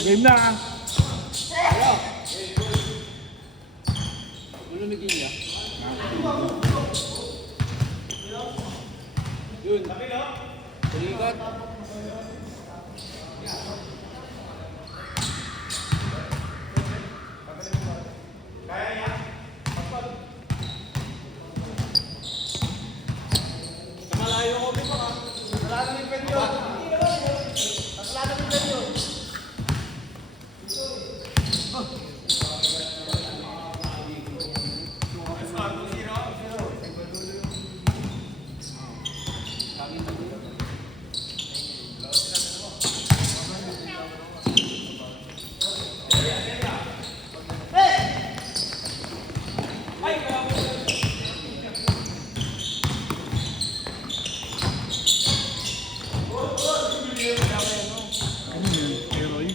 Game na ah. Ano naging niya? Yun. Tulikat. Malayo ko pa ka. Wala na yung pwede yun. Wala na yung pwede yun. Ano yun? Eroy?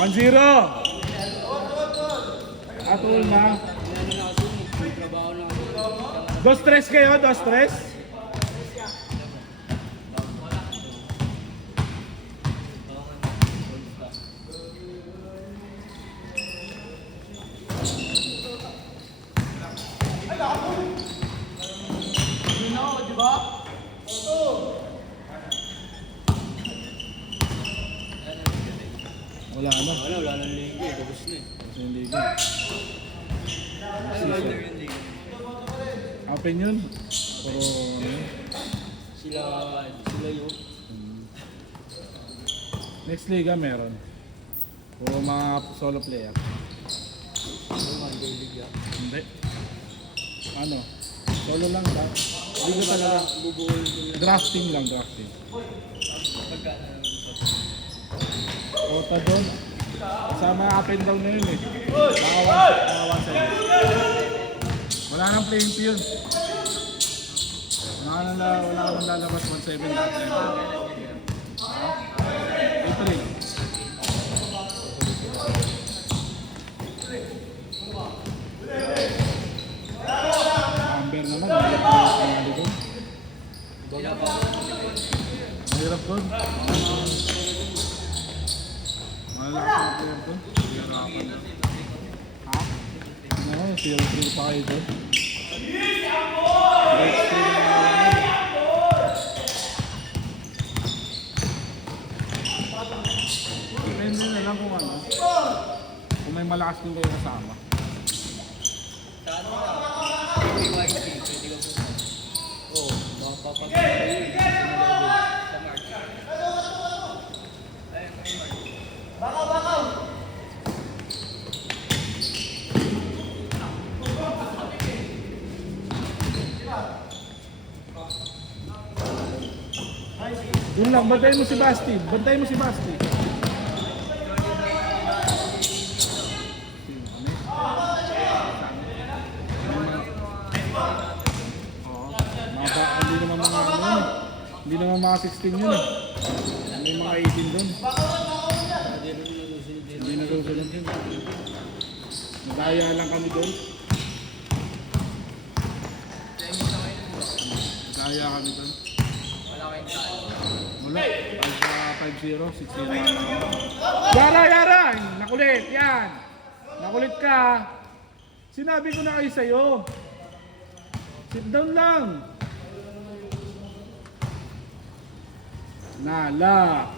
One zero. Atul na. Dos tres kayo, dos tres. Wala na. Wala nang ligo. Tapos na eh. Kasi hindi ko. Open yun. Pero ano yun? Sila yun. Next liga meron. Puro mga solo player. Hindi. Ano? Solo lang ba? Liga talaga. Drafting lang, drafting. Kota doon. Kasama up and down na yun eh. Nakawan sa'yo. Wala nang playing field. Wala nang lalabas 1-7 dati. April. Amber naman. Mahirap doon. Mahirap doon. Ha? Ano? 0-3 pa kayo doon. Depende na lang kung ano. Kung may malakas din kayo kasama. Oo, makapapasok kayo eh. Sa March. Doon lang, bantayin mo si Basti. Bantayin mo si Basti. Hindi naman mga 16 yun eh. May mga 18 doon. Hindi na susunod yun. Nagaya lang kami doon. Nagaya kami doon. Wala. 5-0, 6-0 na. Yara! Nakulit! Yan! Nakulit ka! Sinabi ko na kayo sa'yo. Sit down lang. Nala.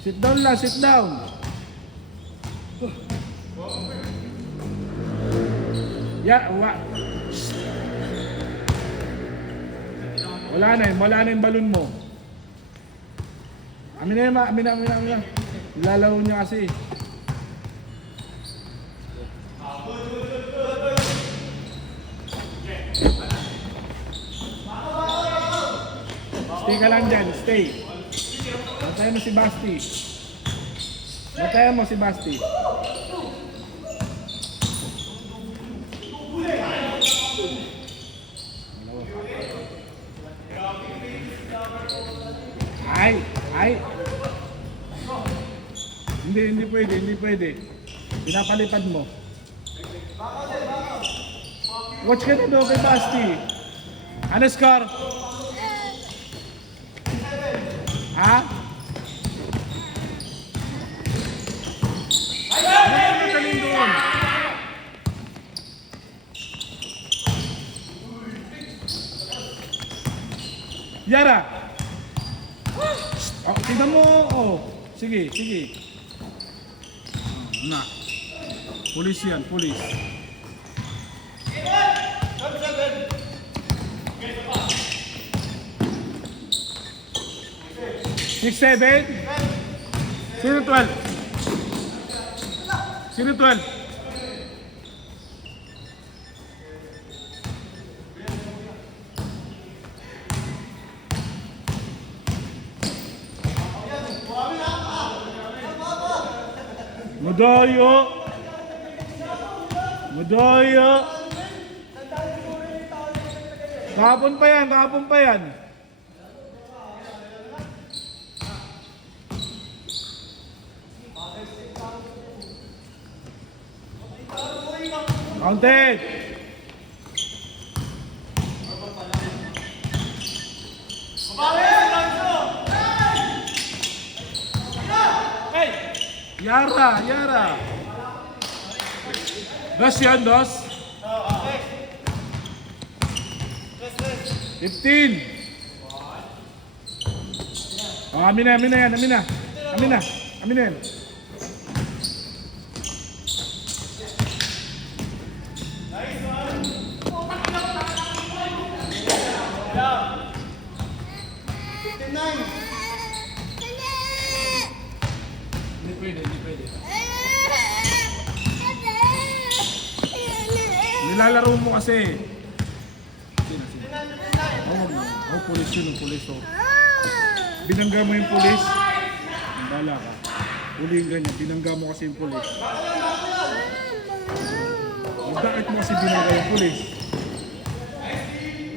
Sit down lang, sit down. Wala na yung balon mo. Amin na. Lalaw niya kasi. Stay ka lang dyan, stay. Bantayan mo si Basti. Bantayan mo si Basti. Ay! Hindi pwede. Pinapalipad mo. Watch ka na doon kay Basti. Ano score? Ha? Ano talim doon? Yara! Oh, tignan mo! Oh. Sige, sige. Na. Pulis yan, pulis. Six, seven. Sino 12? Sino 12? Mudoyo. Mudoyo. Kahapon pa yan, kahapon pa yan. Counted. Yara, Yara. Dos yan, dos. 15. Oh, amin na, amin na yan, amin na. Amin na, amin na yan. Hindi pwede, hindi pwede. Nilalaro mo kasi. Sino, sino? Oh, pulis yun, pulis. Oh. Binangga mo yung pulis. Bala ka. Huling ganyan, binangga mo kasi yung pulis. Bakit mo kasi binangga yung pulis?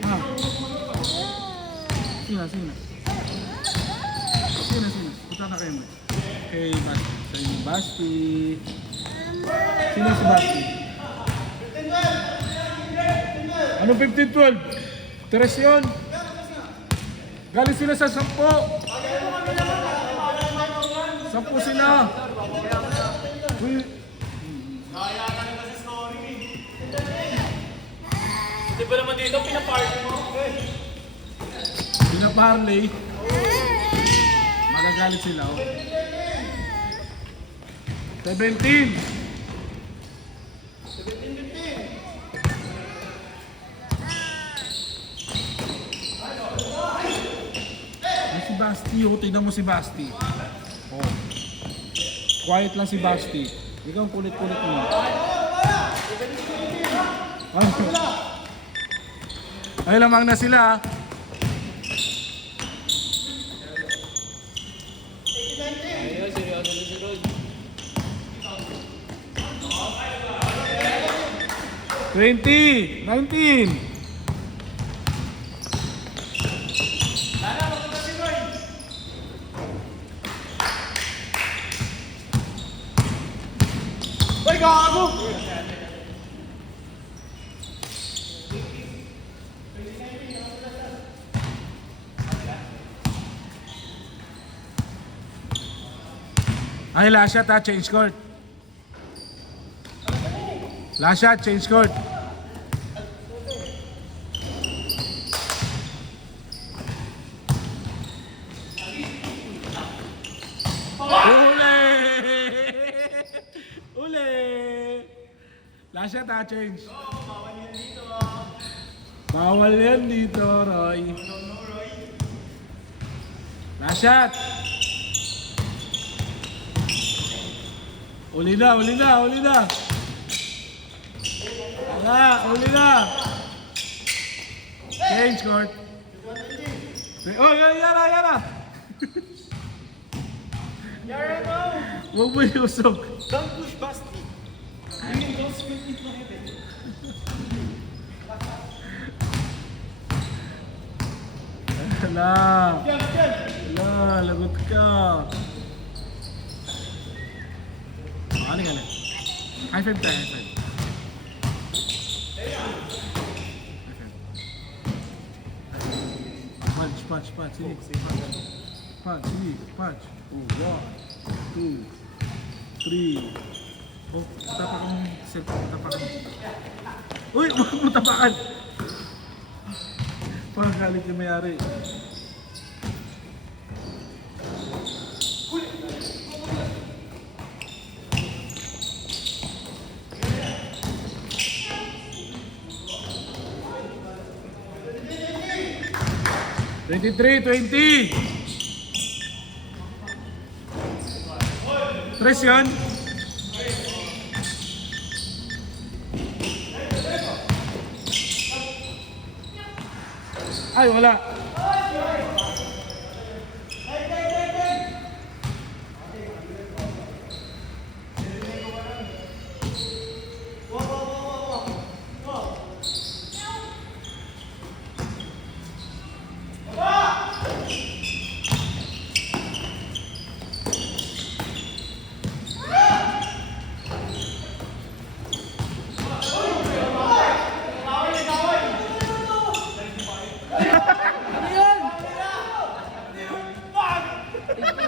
Ha? Sino, sino? Sino, sino? Punta na kayo mo. Okay, sa inyo, Basti. Sino si Basti? Anong 15-12? Tres yun. Galing sila sa 10. 10 sila. Uy. Hindi ba naman dito pinaparty mo? Pinaparley. Magagalit sila. Oh. 17. Si Basti, oh, tignan mo si Basti. Oh. Quiet lang si Basti. Ikaw ang kulit-kulit mo. Ay, lamang na sila. Ayun, seryoso na si Rod. 20, 19. Ay, gago! Ay, last shot ha, change court. Last shot, change court. Uli! Uli! Last shot ha, change. Bawal yan dito, Roy. Last shot. Uli na, uli na, uli na. Uli na. Change court. Oh, Yara, Yara. Yara, no! Huwag mo iusok. Don't push Basti. Don't split it na heaven. Hala. Hala, lagot ka. Aling, aling. High five tayo, high five. High five. Punch. Sige. Punch. Sige. Punch. 1, 2, 3. Oh, tapakan mo. Cellphone, tapakan mo. Uy, huwag mo tapakan. Parang galit yung mayari. Twenty-three, 20. Tres yan. Ay, wala.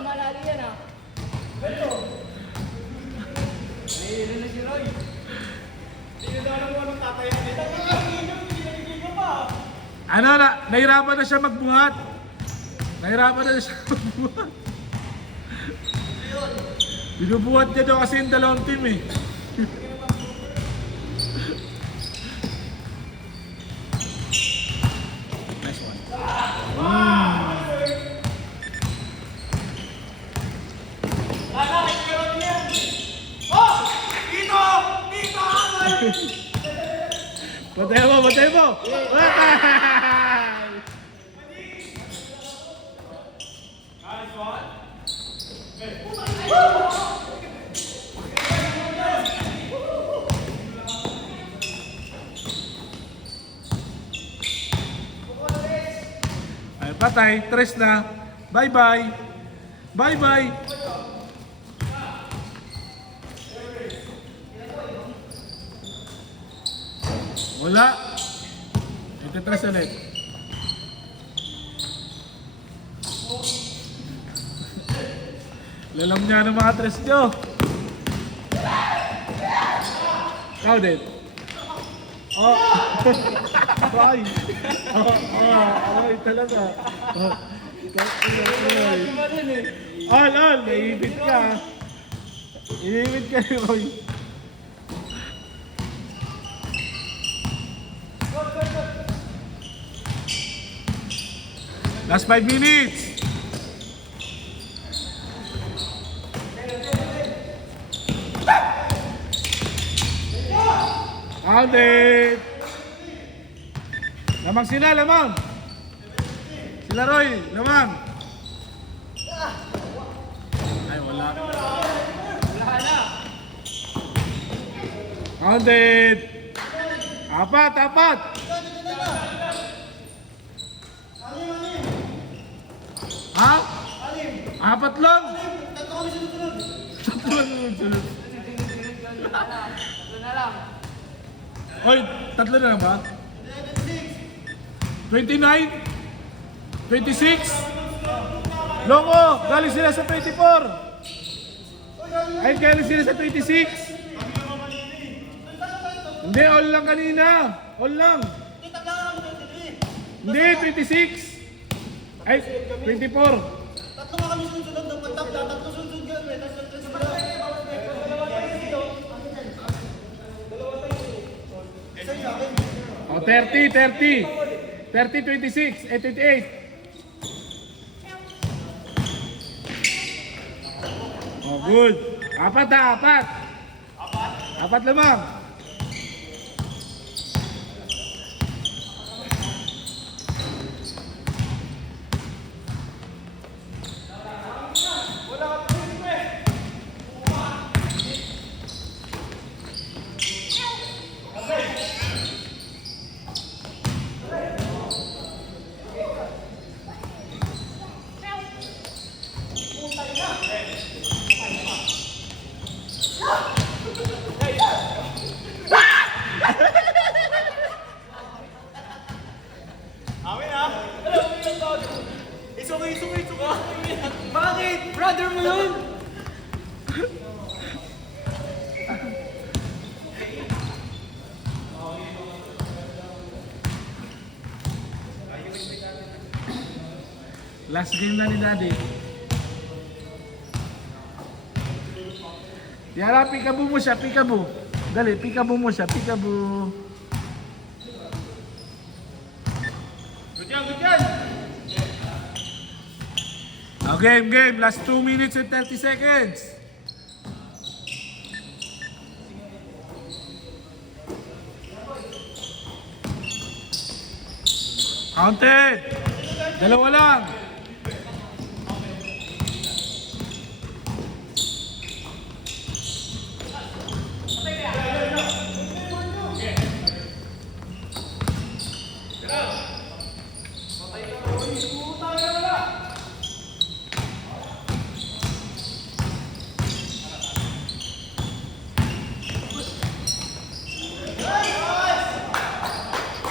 Malali yan ah. Nahihilo na si Roy. Hindi na daw naman ang tatayan nito. Hindi pa. Ano na, nahirapan na siya magbuhat. Binubuhat niya daw kasi yung dalawang team eh. Nice one. Batay mo! Ay, patay, tres na. Bye-bye. Bye-bye. Wala. Ito tres ulit. Lalam niya ng mga tres nyo. Ikaw din. Oh. Ay. Ay talaga. All. Naibit ka. Naibit ka ni Roy. Last 5 minutes. Counted. Lamang sila, lamang. Sila Roy, lamang. Ay, wala. Counted. Apat. Ha? Apat lang. Tatlo lang sunod. Ito na lang. Oy, tatlo na lang ba? 29? 26? Longo, galing sila sa 24. Ay, galing sila sa 26. Hindi, all lang kanina. All lang. Hindi, 26. Ay, 24. Tatlo nga kami sunod-sunod. Tatlo sunod kami. Oh, 30, 26, 28. Oh, good. Apat. Apat lamang. It's okay. Bakit? Brother mo yun? Last game na ni Daddy. Yara, peekaboo mo siya, peekaboo. Dali, peekaboo mo siya, peekaboo. Good yan. Game. Last 2 minutes and 30 seconds. Counted. Dalawa lang.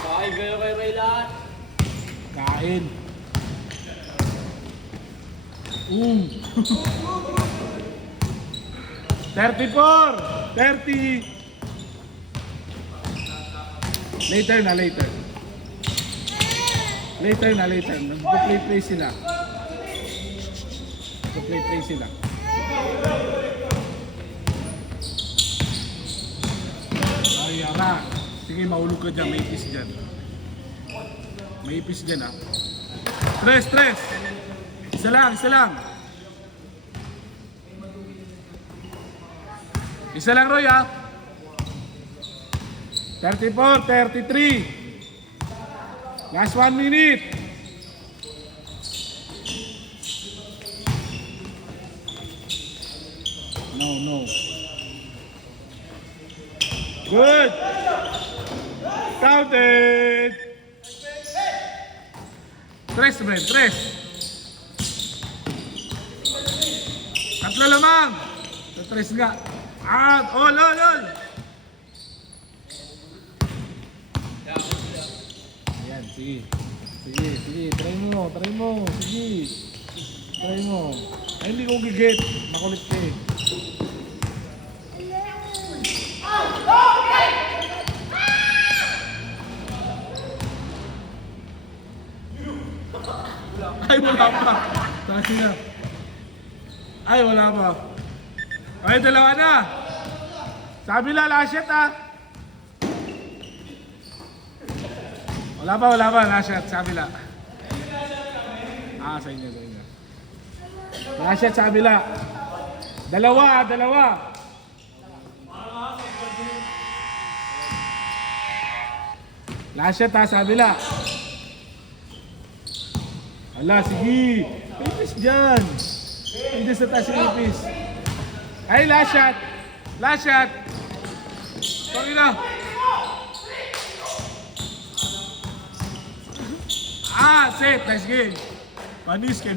Bakit kayo kay lahat? Kain. 34, 30. Later. Nag-play sila. Ay, Yara. Sige, mahulog ka dyan. May ipis dyan. Ha. Tres. Isa lang. Isa lang, Roy, ha. 34, 33. Last 1 minute. No. Good. Counted. Tres. Tatlo lamang. Tres nga. Lol. Ayan, sige. Try mo. Sige. Try mo. Ay, hindi ko gigit. Makulit ka eh. Ay, wala pa. Kasi na. Ay, wala pa. Ay, dalawa na. Sabi la, last shot, ha. Wala pa. Last shot, sabi la. Sa inyo. Last shot, sabi la. Dalawa. Last shot, ha, sabi la. Ala, sige. Ipis dyan. Hindi sa taas yung ipis. Ay, last shot. Sorry na. Safe. Nice game. Panis kay